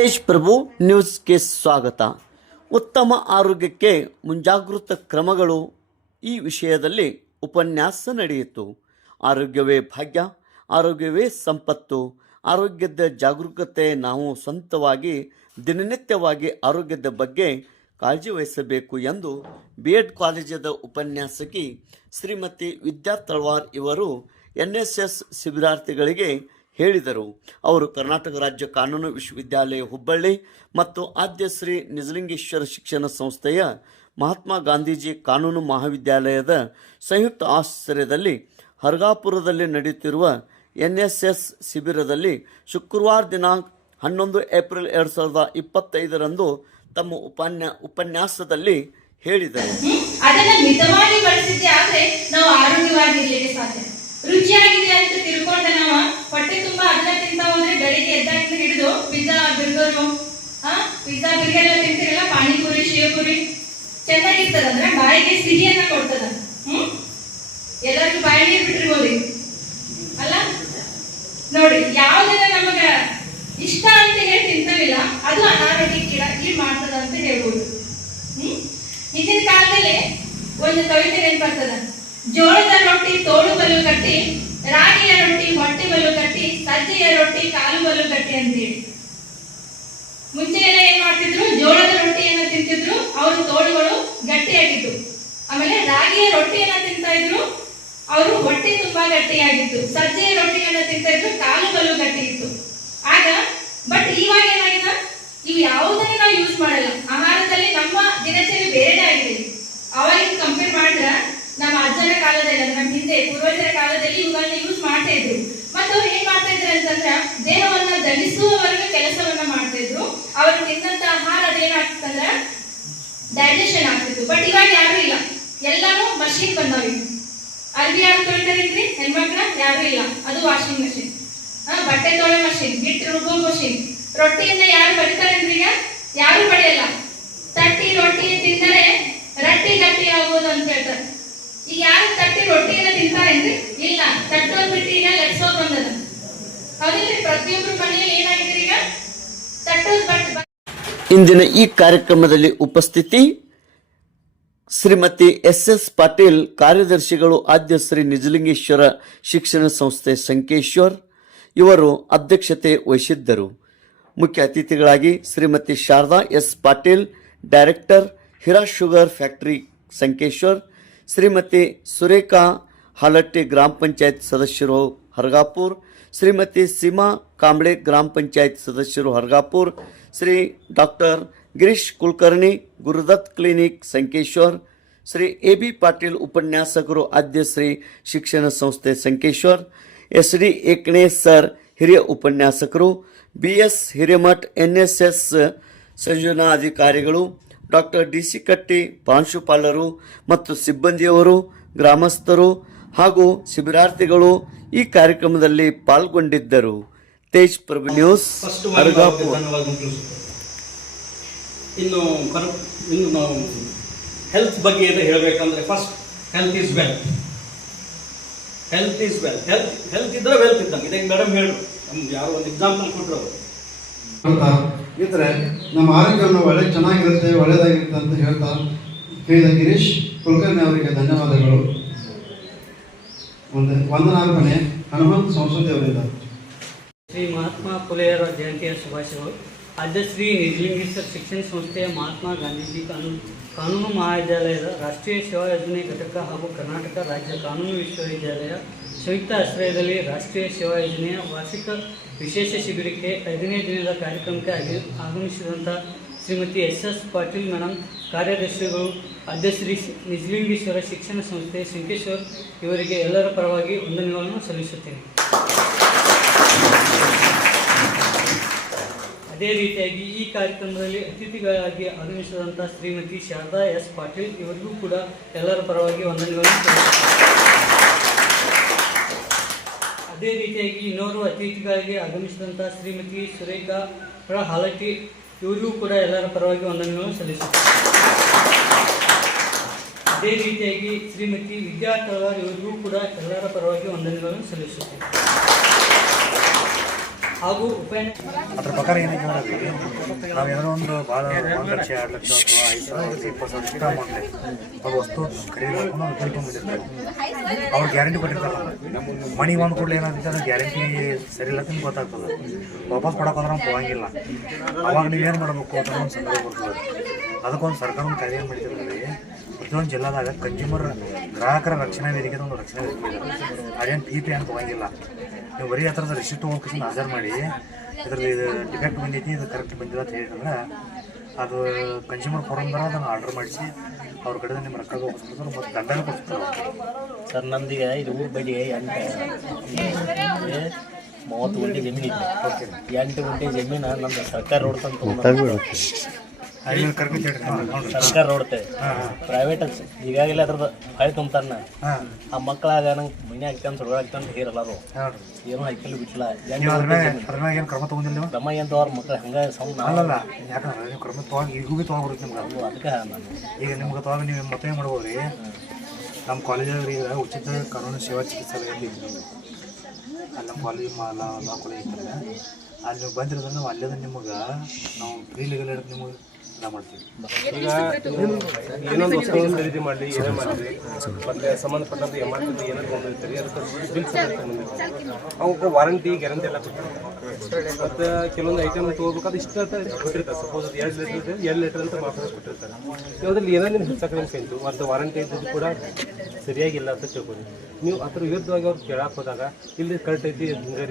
ತೇಜ್ ಪ್ರಭು ನ್ಯೂಸ್ಗೆ ಸ್ವಾಗತ. ಉತ್ತಮ ಆರೋಗ್ಯಕ್ಕೆ ಮುಂಜಾಗೃತ ಕ್ರಮಗಳು ಈ ವಿಷಯದಲ್ಲಿ ಉಪನ್ಯಾಸ ನಡೆಯಿತು. ಆರೋಗ್ಯವೇ ಭಾಗ್ಯ, ಆರೋಗ್ಯವೇ ಸಂಪತ್ತು, ಆರೋಗ್ಯದ ಜಾಗರೂಕತೆ ನಾವು ಸ್ವಂತವಾಗಿ, ದಿನನಿತ್ಯವಾಗಿ ಆರೋಗ್ಯದ ಬಗ್ಗೆ ಕಾಳಜಿ ವಹಿಸಬೇಕು ಎಂದು ಬಿ ಎಡ್ ಕಾಲೇಜದ ಉಪನ್ಯಾಸಕಿ ಶ್ರೀಮತಿ ವಿದ್ಯಾ ತಳವಾರ್ ಇವರು ಎನ್ ಎಸ್ ಎಸ್ ಶಿಬಿರಾರ್ಥಿಗಳಿಗೆ ಹೇಳಿದರು. ಅವರು ಕರ್ನಾಟಕ ರಾಜ್ಯ ಕಾನೂನು ವಿಶ್ವವಿದ್ಯಾಲಯ ಹುಬ್ಬಳ್ಳಿ ಮತ್ತು ಆದ್ಯ ಶ್ರೀ ನಿಜಲಿಂಗೇಶ್ವರ ಶಿಕ್ಷಣ ಸಂಸ್ಥೆಯ ಮಹಾತ್ಮ ಗಾಂಧೀಜಿ ಕಾನೂನು ಮಹಾವಿದ್ಯಾಲಯದ ಸಂಯುಕ್ತ ಆಶ್ರಯದಲ್ಲಿ ಹರ್ಗಾಪುರದಲ್ಲಿ ನಡೆಯುತ್ತಿರುವ ಎನ್ ಎಸ್ ಎಸ್ ಶಿಬಿರದಲ್ಲಿ ಶುಕ್ರವಾರ ದಿನಾಂಕ ಹನ್ನೊಂದು ಏಪ್ರಿಲ್ ಎರಡು ಸಾವಿರದ ಇಪ್ಪತ್ತೈದರಂದು ತಮ್ಮ ಉಪನ್ಯಾ, ಉಪನ್ಯಾಸದಲ್ಲಿ ಹೇಳಿದರು. ಅದನ್ನು ಮಿತವಾಗಿ ಬಳಸಿದ್ದೆ ಆದರೆ ನಾವು ಆರೋಗ್ಯವಾಗಿರಲಿಕ್ಕೆ ಸಾಧ್ಯ. ರುಚಿಯಾಗಿದೆ ಅಂತ ತಿಳ್ಕೊಂಡ ನಾವ, ಹೊಟ್ಟೆ ತುಂಬಾ ಅದನ್ನ ತಿಂತ ಹೋದ್ರೆ ಬೆಳಿಗ್ಗೆ ಎದ್ದಾಗ್ಲಿ ಹಿಡಿದು ಪಿಜ್ಜಾ ಬಿರ್ಗರು ಹಾ ಪಿಜ್ಜಾ ಬರ್ಗರ್ ಎಲ್ಲ ತಿಂತಿರಲ್ಲ, ಪಾನಿಪುರಿ ಶಿವಪುರಿ ಚೆನ್ನಾಗಿರ್ತದ ಅಂದ್ರೆ ಬಾಯಿಗೆ ಸಿಹಿಯನ್ನ ಕೊಡ್ತದ. ಹ್ಮ್? ಎಲ್ಲರಿಗೂ ಬಾಯಿ ನೀರು ಬಿಟ್ಟಿರ್ಬೋದು. ಅಲ್ಲ? ನೋಡಿ ಯಾವ್ದೆಲ್ಲ ನಮಗ ಇಷ್ಟ ಅಂತ ಹೇಳಿ ತಿಂತವಿಲ್ಲ ಅದು ಅನಾರೋಗ್ಯಕ್ಕೆ ಈ ಮಾಡ್ತದ ಅಂತ ಹೇಳ್ಬೋದು. ಹ್ಮ್? ಹಿಂದಿನ ಕಾಲದಲ್ಲಿ ಒಂದು ಕವಿತೆ ಏನ್ ಬರ್ತದ? ಜೋಳದ ರೊಟ್ಟಿ ತೋಳು ಬಲು ಕಟ್ಟಿ, ರಾಗಿಯ ರೊಟ್ಟಿ ಹೊಟ್ಟೆ ಬಲು ಕಟ್ಟಿ, ಸಜ್ಜೆಯ ರೊಟ್ಟಿ ಕಾಲು ಬಲು ಕಟ್ಟಿ ಅಂತೇಳಿ. ಮುಂಚೆ ಎಲ್ಲ ಏನ್ ಮಾಡ್ತಿದ್ರು? ಜೋಳದ ರೊಟ್ಟಿಯನ್ನ ತಿಂತಿದ್ರು. ಅವ್ರ ತೋಳುಗಳು ಗಟ್ಟಿಯಾಗಿತ್ತು ಆಮೇಲೆ ರಾಗಿಯ ರೊಟ್ಟಿಯನ್ನ ತಿಂತಾ ಇದ್ರು. ಅವರು ಹೊಟ್ಟೆ ತುಂಬಾ ಗಟ್ಟಿಯಾಗಿತ್ತು. ಸಜ್ಜೆಯ ರೊಟ್ಟಿಯನ್ನ ತಿಂತ ಇದ್ರು. ಕಾಲು ಬಲು ಗಟ್ಟಿ ಇತ್ತು ಆಗ ಬಟ್ ಇವಾಗ ಏನಾಗಿದೆ ಇವು ಯಾವುದನ್ನ ನಾವು ಯೂಸ್ ಮಾಡಲ್ಲ ಆಹಾರದಲ್ಲಿ ನಮ್ಮ ದಿನಚರಿ ಬೇರೆನೇ ಆಗಿದೆ ಅವಾಗಿನ ಕಂಪೇರ್ ಮಾಡಿದ್ರೆ ನಮ್ಮ ಅಜ್ಜನ ಕಾಲದಲ್ಲಿ ಅಂದ್ರೆ ನಮ್ಮ ಹಿಂದೆ ಪೂರ್ವಜರ ಕಾಲದಲ್ಲಿ ಇವುಗಳನ್ನ ಯೂಸ್ ಮಾಡ್ತಾ ಇದ್ರು ಮತ್ತೆ ಅವ್ರು ಏನ್ ಮಾಡ್ತಾ ಇದ್ರು ಅಂತಂದ್ರೆ ದೇಹವನ್ನ ದಂಡಿಸುವವರೆಗೆ ಕೆಲಸವನ್ನ ಮಾಡ್ತಾ ಇದ್ರು ಅವರು ತಿಂದಂತ ಆಹಾರ ಡೈಜೆಷನ್ ಆಗ್ತಿತ್ತು. ಬಟ್ ಇವಾಗ ಯಾರು ಇಲ್ಲ. ಎಲ್ಲಾನು ಮಷೀನ್ ಬಂದಾವೆ ಅರ್ಬಿ ಯಾರು ತೊಳಿತಾರಿದ್ರಿ ಹೆಣ್ಮಕ್ಳ ಯಾರು ಇಲ್ಲ. ಅದು ವಾಷಿಂಗ್ ಮಷೀನ್ ಬಟ್ಟೆ ತೊಳೆ ಮಷೀನ್ ಹಿಟ್ಟು ರುಬ್ಬೋ ಮಷೀನ್ ರೊಟ್ಟಿಯಿಂದ ಯಾರು ಬಡಿತಾರೇನ್ರಿ ಈಗ? ಯಾರು ಬಡಿಯಲ್ಲ. ತಟ್ಟಿ ರೊಟ್ಟಿ ತಿಂದರೆ ರಟ್ಟಿ ಗಟ್ಟಿ ಆಗೋದು ಅಂತ ಹೇಳ್ತಾರೆ. ಈಗ ಯಾರು ತಟ್ಟಿ ರೊಟ್ಟಿಯನ್ನ ತಿಂತಾರೇನ್ರಿ? ಇಲ್ಲ. ತಟ್ಟೋದ್ ಬಿಟ್ಟು ಈಗ ಲಟ್ಸೋದ್ ಬಂದದ. ಹೌದಿಲ್ರಿ ಪ್ರತಿಯೊಬ್ರು ಮನೆಯಲ್ಲಿ ಬಟ್ ಇಂದಿನ ಈ ಕಾರ್ಯಕ್ರಮದಲ್ಲಿ ಉಪಸ್ಥಿತಿ ಶ್ರೀಮತಿ ಎಸ್ ಎಸ್ ಪಾಟೀಲ್, ಕಾರ್ಯದರ್ಶಿಗಳು ಆದ್ಯ ಶ್ರೀ ನಿಜಲಿಂಗೇಶ್ವರ ಶಿಕ್ಷಣ ಸಂಸ್ಥೆ ಸಂಕೇಶ್ವರ್ ಇವರು ಅಧ್ಯಕ್ಷತೆ ವಹಿಸಿದ್ದರು. ಮುಖ್ಯ ಅತಿಥಿಗಳಾಗಿ Shrimati Sharada S Patil, director Hira sugar factory Sankeshwar, Shrimati Surekha Halatti ಗ್ರಾಮ ಪಂಚಾಯತ್ ಸದಸ್ಯರು ಹರ್ಗಾಪುರ್ ಶ್ರೀಮತಿ ಸೀಮಾ ಕಾಂಬ್ಳೆ ಗ್ರಾಮ ಪಂಚಾಯತ್ ಸದಸ್ಯರು Hargapur Shri doctor Girish Kulkarni Gurudatt clinic Sankeshwar Shri A B Patil ಉಪನ್ಯಾಸಕರು ಆದ್ಯ ಶ್ರೀ ಶಿಕ್ಷಣ ಸಂಸ್ಥೆ Sankeshwar S D Ekane sir ಹಿರಿಯ ಉಪನ್ಯಾಸಕರು B S Hiremath N S S ಸಂಯೋಜನಾಧಿಕಾರಿಗಳು doctor D C Katti ಪ್ರಾಂಶುಪಾಲರು ಮತ್ತು ಸಿಬ್ಬಂದಿಯವರು ಗ್ರಾಮಸ್ಥರು ಹಾಗೂ ಶಿಬಿರಾರ್ಥಿಗಳು ಈ ಕಾರ್ಯಕ್ರಮದಲ್ಲಿ ಪಾಲ್ಗೊಂಡಿದ್ದರು. ತೇಜ್ ಪ್ರಭು ನ್ಯೂಸ್ ಇನ್ನು ಕರ್ ಇನ್ನು ನಾವು ಹೆಲ್ತ್ ಬಗ್ಗೆ ಏನು ಹೇಳಬೇಕಂದ್ರೆ first health is wealth health is wealth health health ಇದ್ರೆ ವೆಲ್ತ್ ಇದ್ದಂಗೆ. ಇದಕ್ಕೆ ಮೇಡಮ್ ಹೇಳು. ನಮ್ಗೆ ಯಾರು ಒಂದು ಎಕ್ಸಾಂಪಲ್ ಕೊಟ್ಟರು ಅವರು. ಅಂತ ಇದ್ರೆ ನಮ್ಮ ಆರೋಗ್ಯವನ್ನು ಒಳ್ಳೆ ಚೆನ್ನಾಗಿರುತ್ತೆ ಒಳ್ಳೆಯದಾಗಿರುತ್ತೆ ಅಂತ ಹೇಳ್ತಾ ಹೇಳಿದ ಗಿರೀಶ್ ಕುಲಕರ್ಣಿ ಅವರಿಗೆ ಧನ್ಯವಾದಗಳು. ಒಂದು, ವಂದನಾರ್ಪಣೆ. ಹನುಮಂತ ಸಂಸ್ಕೃತಿ ಅವರಿಂದ ಶ್ರೀ ಮಹಾತ್ಮ ಫುಲೆಯವರ ಜಯಂತಿಯ ಶುಭಾಶಯಗಳು. ಆದ್ಯ ಶ್ರೀ ನಿಜಲಿಂಗೇಶ್ವರ ಶಿಕ್ಷಣ ಸಂಸ್ಥೆಯ ಮಹಾತ್ಮ ಗಾಂಧೀಜಿ ಕಾನೂನು ಕಾನೂನು ಮಹಾವಿದ್ಯಾಲಯದ ರಾಷ್ಟ್ರೀಯ ಸೇವಾ ಯೋಜನೆ ಘಟಕ ಹಾಗೂ ಕರ್ನಾಟಕ ರಾಜ್ಯ ಕಾನೂನು ವಿಶ್ವವಿದ್ಯಾಲಯ ಸಂಯುಕ್ತ ಆಶ್ರಯದಲ್ಲಿ ರಾಷ್ಟ್ರೀಯ ಸೇವಾ ಯೋಜನೆಯ ವಾರ್ಷಿಕ ವಿಶೇಷ ಶಿಬಿರಕ್ಕೆ ಐದನೇ ದಿನದ ಕಾರ್ಯಕ್ರಮಕ್ಕೆ ಆಗಿ ಆಗಮಿಸಿದಂಥ Shrimati S S Patil madam, ಕಾರ್ಯದರ್ಶಿಗಳು ಅಧ್ಯಕ್ಷರಿ ನಿಜಲಿಂಗೇಶ್ವರ ಶಿಕ್ಷಣ ಸಂಸ್ಥೆ ಶಂಕೇಶ್ವರ್ ಇವರಿಗೆ ಎಲ್ಲರ ಪರವಾಗಿ ವಂದನೆಗಳನ್ನು ಸಲ್ಲಿಸುತ್ತೇನೆ. ಅದೇ ರೀತಿಯಾಗಿ ಈ ಕಾರ್ಯಕ್ರಮದಲ್ಲಿ ಅತಿಥಿಗಳಾಗಿ ಆಗಮಿಸಿದಂಥ ಶ್ರೀಮತಿ ಶಾರದಾ ಎಸ್ ಪಾಟೀಲ್ ಇವರಿಗೂ ಕೂಡ ಎಲ್ಲರ ಪರವಾಗಿ ವಂದನೆಗಳನ್ನು ಅದೇ ರೀತಿಯಾಗಿ ಇನ್ನೋರ್ವ ಅತಿಥಿಗಳಿಗೆ ಆಗಮಿಸಿದಂಥ ಶ್ರೀಮತಿ ಸುರೇಖಾ ರ ಹಾಲಟ್ಟಿ ಇವರಿಗೂ ಕೂಡ ಎಲ್ಲರ ಪರವಾಗಿ ವಂದನೆಗಳನ್ನು ಸಲ್ಲಿಸುತ್ತೇನೆ. ಅದೇ ರೀತಿಯಾಗಿ ಶ್ರೀಮತಿ ವಿದ್ಯಾ ತಳವಾರ್ ಇವರಿಗೂ ಕೂಡ ಎಲ್ಲರ ಪರವಾಗಿ ವಂದನೆಗಳನ್ನು ಸಲ್ಲಿಸುತ್ತೇನೆ. ಹಾಗೂ ಅದ್ರ ಪ್ರಕಾರ ಏನಕ್ಕೆ ನಾವು ಏನೋ ಒಂದು ಭಾಳ ಒಂದು ಲಕ್ಷ ಎರಡು ಲಕ್ಷ ಅಥವಾ ಐದು ಸಾವಿರ ಇಪ್ಪತ್ತು ಸಾವಿರ ಇಷ್ಟ ಮಾಡಿದೆ ಅದು ವಸ್ತು ಖರೀದಿ ಮಾಡ್ಕೊಂಡು ಅವ್ರು ಅವ್ರು ಗ್ಯಾರಂಟಿ ಕೊಟ್ಟಿರ್ತಾರೆ ಮನಿ ಒಂದು ಕೂಡಲೇ ಏನಾಗುತ್ತೆ ಅದು ಗ್ಯಾರಂಟಿ ಸರಿ ಇಲ್ಲ ಅಂತ ಗೊತ್ತಾಗ್ತದೆ. ವಾಪಸ್ ಕೊಡೋಕಂದ್ರೆ ನಮ್ಗೆ ಹೋಗಂಗಿಲ್ಲ. ಅವಾಗ ನೀವೇನು ಮಾಡಬೇಕು ಅಂತ ಒಂದು ಸಂದರ್ಭ ಬರ್ತದೆ ಅದಕ್ಕೊಂದು ಸರ್ಕಾರ ಒಂದು ಕಾಯ್ದೆ ಮಾಡಿದ್ರೆ ಪ್ರತಿಯೊಂದು ಜಿಲ್ಲಾದಾಗ ಕನ್ಸ್ಯೂಮರ್ ಗ್ರಾಹಕರ ರಕ್ಷಣಾ ವೇದಿಕೆ ಒಂದು ರಕ್ಷಣಾ ವೇದಿಕೆ ಅದೇನು ಪಿ ಪಿ ಅಂತ ಹೋಗಂಗಿಲ್ಲ. ನೀವು ಬರೀ ಆ ಥರದ ರಿಸಿಪ್ಟ್ ಹೋಗ್ಕೊಂಡು ಹಾಜರು ಮಾಡಿ ಇದ್ರದ್ದು ಇದು ಡಿಫೆಕ್ಟ್ ಬಂದೈತಿ ಇದು ಕರೆಕ್ಟ್ ಬಂದಿಲ್ಲ ಅಂತ ಹೇಳಿದ್ರೆ ಅದು ಕನ್ಸ್ಯೂಮರ್ ಫೋರಮ್ದಾರ ಅದನ್ನು ಆರ್ಡರ್ ಮಾಡಿಸಿ ಅವ್ರ ಕಡೆ ನಿಮ್ಮ ರೊಕ್ಕ ಹೋಗಿಸ್ಬಿಡ್ತಾರೆ ಮತ್ತು ದಂಡನ ಕೊಡ್ತಾರೆ ಸರ್ ನಂದಿಗೆ ಇದು ಊರು ಬಡಿ ಎಂಟು. ಮೂವತ್ತು ಗಂಟೆ ಜಮೀನು ಇದೆ. ಎಂಟು ಗಂಟೆ ಜಮೀನ ನಮ್ದು ಸರ್ಕಾರ ರೋಡ್ ತಂದು ಸರ್ಕಾರ ನೋಡ್ತೇವೆ ಪ್ರೈವೇಟ್ ಈಗಾಗಲೇ ಅದ್ರದ್ದು ಭಯ ತುಂಬತಾನ ಆ ಮಕ್ಕಳಾಗ ನಂಗೆ ಮನೆ ಹಾಕ್ತಾನೆ ಸುಡುವ ಹಾಕ್ತಾನೆ ಹೇರಲ್ಲರು ಏನೋ ಏನೂ ಹಾಕಲು ಬಿಟ್ಟಿಲ್ಲ. ಕ್ರಮ ಏನು ಕ್ರಮ ತೊಗೊಂಡಿಲ್ಲ ದಮ್ಮ ಅಂತ ಅವ್ರ ಮಕ್ಳು ಹಂಗೆ ಸೌಂಡ್ ಅಲ್ಲಲ್ಲ ಯಾಕಂದ್ರೆ ನೀವು ಕ್ರಮ ತೊಗೊಂಡು ಈಗೂ ಭೀ ತೊಗೊಂಡ್ಬಿಡುತ್ತೆ ನಿಮ್ಗೆ. ಅದು ಅದಕ್ಕೆ ನಾನು. ಈಗ ನಿಮ್ಗೆ ತೊಗೊಂಡು ನೀವು ಮತ್ತೆ ಏನು ಮಾಡ್ಬೋದು ರೀ ನಮ್ಮ ಕಾಲೇಜಲ್ಲಿ ಈಗ ಉಚಿತ ಕಾನೂನು ಸೇವಾ ಚಿಕಿತ್ಸಾಲಯ ಅಂತ ಅಲ್ಲಿ ನಮ್ಮ ಕಾಲೇಜ್ ಮಾ ಲಾ ಕಾಲೇಜ್ ಇರ್ತದೆ ಅಲ್ಲಿ ನೀವು ಬಂದಿರೋದ್ರೆ ನಾವು ಅಲ್ಲೇ ನಿಮಗೆ. ನಾವು ಫ್ರೀ ಲೀಗಲ್ ನಿಮಗೆ. ಮಾಡ್ತೀವಿ ಏನೊಂದು ಖರೀದಿ ಮಾಡಲಿ ಏನೇ ಮಾಡಲಿ ಮತ್ತೆ ಸಂಬಂಧಪಟ್ಟಂತ ಎಂ ಆರ್ ಪಿ ಏನಾದ್ರು ಬಂದಿರ್ತೀರಿ ಅದಕ್ಕೆ ಬಿಲ್ ಬಂದಿರ್ತೀವಿ ಅವಕ್ಕೆ ವಾರಂಟಿ ಗ್ಯಾರಂಟಿ ಎಲ್ಲ ಕೊಟ್ಟಿರ್ತಾರೆ ಮತ್ತು ಕೆಲವೊಂದು ಐಟಮ್ ತಗೋಬೇಕಾದ್ರೆ ಇಷ್ಟ ಅಂತ ಕೊಟ್ಟಿರ್ತಾರೆ. ಸಪೋಸ್ ಅದು ಎರಡು ಲೀಟರ್ ಇದೆ ಎರಡು ಲೀಟರ್ ಅಂತ ಮಾತ್ರ ಕೊಟ್ಟಿರ್ತಾರೆ. ಯಾವುದ್ರಲ್ಲಿ ಏನೋ ನಿಮ್ಮ ಹೆಚ್ಚು ಇತ್ತು ಮತ್ತು ವಾರಂಟಿ ಇದ್ದು ಕೂಡ ಸರಿಯಾಗಿಲ್ಲ ಅಂತ ತಿಳ್ಕೊಳ್ಳಿ. ನೀವು ಅದ್ರ ವಿರುದ್ಧವಾಗಿ ಅವ್ರು ಕೇಳಕ್ಕೆ ಹೋದಾಗ ಇಲ್ಲಿ ಕರೆಕ್ಟ್ ಐತಿ ಹಿಂಗೆ ರೀ